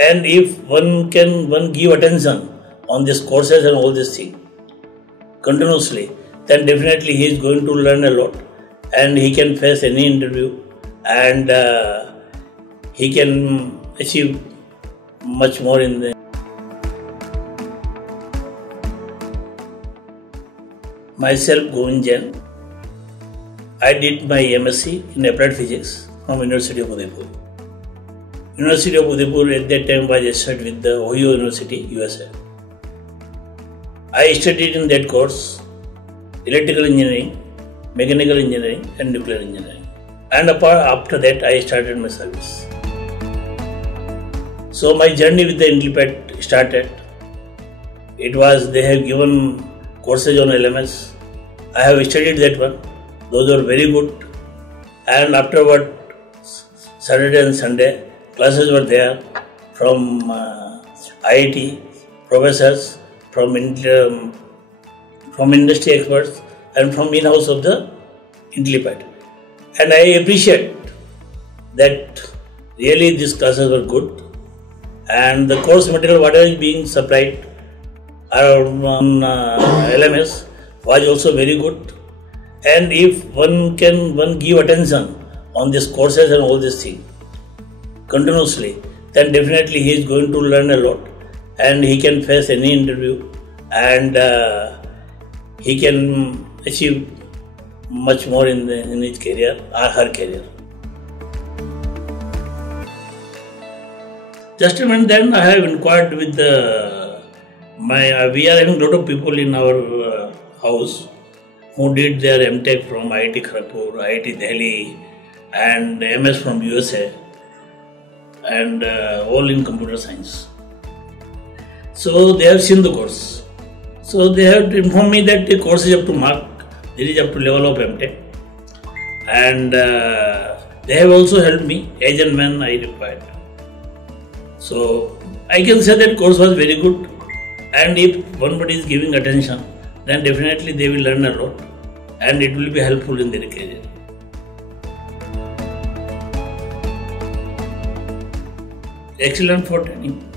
And if one give attention on these courses and all these things continuously, then definitely he is going to learn a lot, and he can face any interview, and he can achieve much more in the. Myself, Govind Jain. I did my MSc in Applied Physics from University of Udaipur. University of Udaipur at that time was associated with the Ohio University, USA. I studied in that course electrical engineering, mechanical engineering and nuclear engineering. And after that I started my service. So my journey with the Intellipaat started. They have given courses on LMS. I have studied that one. Those were very good. And afterward, Saturday and Sunday, classes were there from IIT, professors, from industry experts, and from in-house of the Intellipaat. And I appreciate that really these classes were good. And the course material, whatever is being supplied on LMS was also very good. And if one give attention on these courses and all these things continuously, then definitely he is going to learn a lot, and he can face any interview, and he can achieve much more in his career or her career. Just a minute, then I have inquired with we are having a lot of people in our house who did their MTech from IIT Kharagpur, IIT Delhi, and MS from USA, and all in computer science. So they have seen the course. So they have informed me that the course is up to mark, it is up to level of MTech, and they have also helped me as and when I required. So I can say that course was very good, and if somebody is giving attention, then definitely they will learn a lot, and it will be helpful in their career. Excellent for training.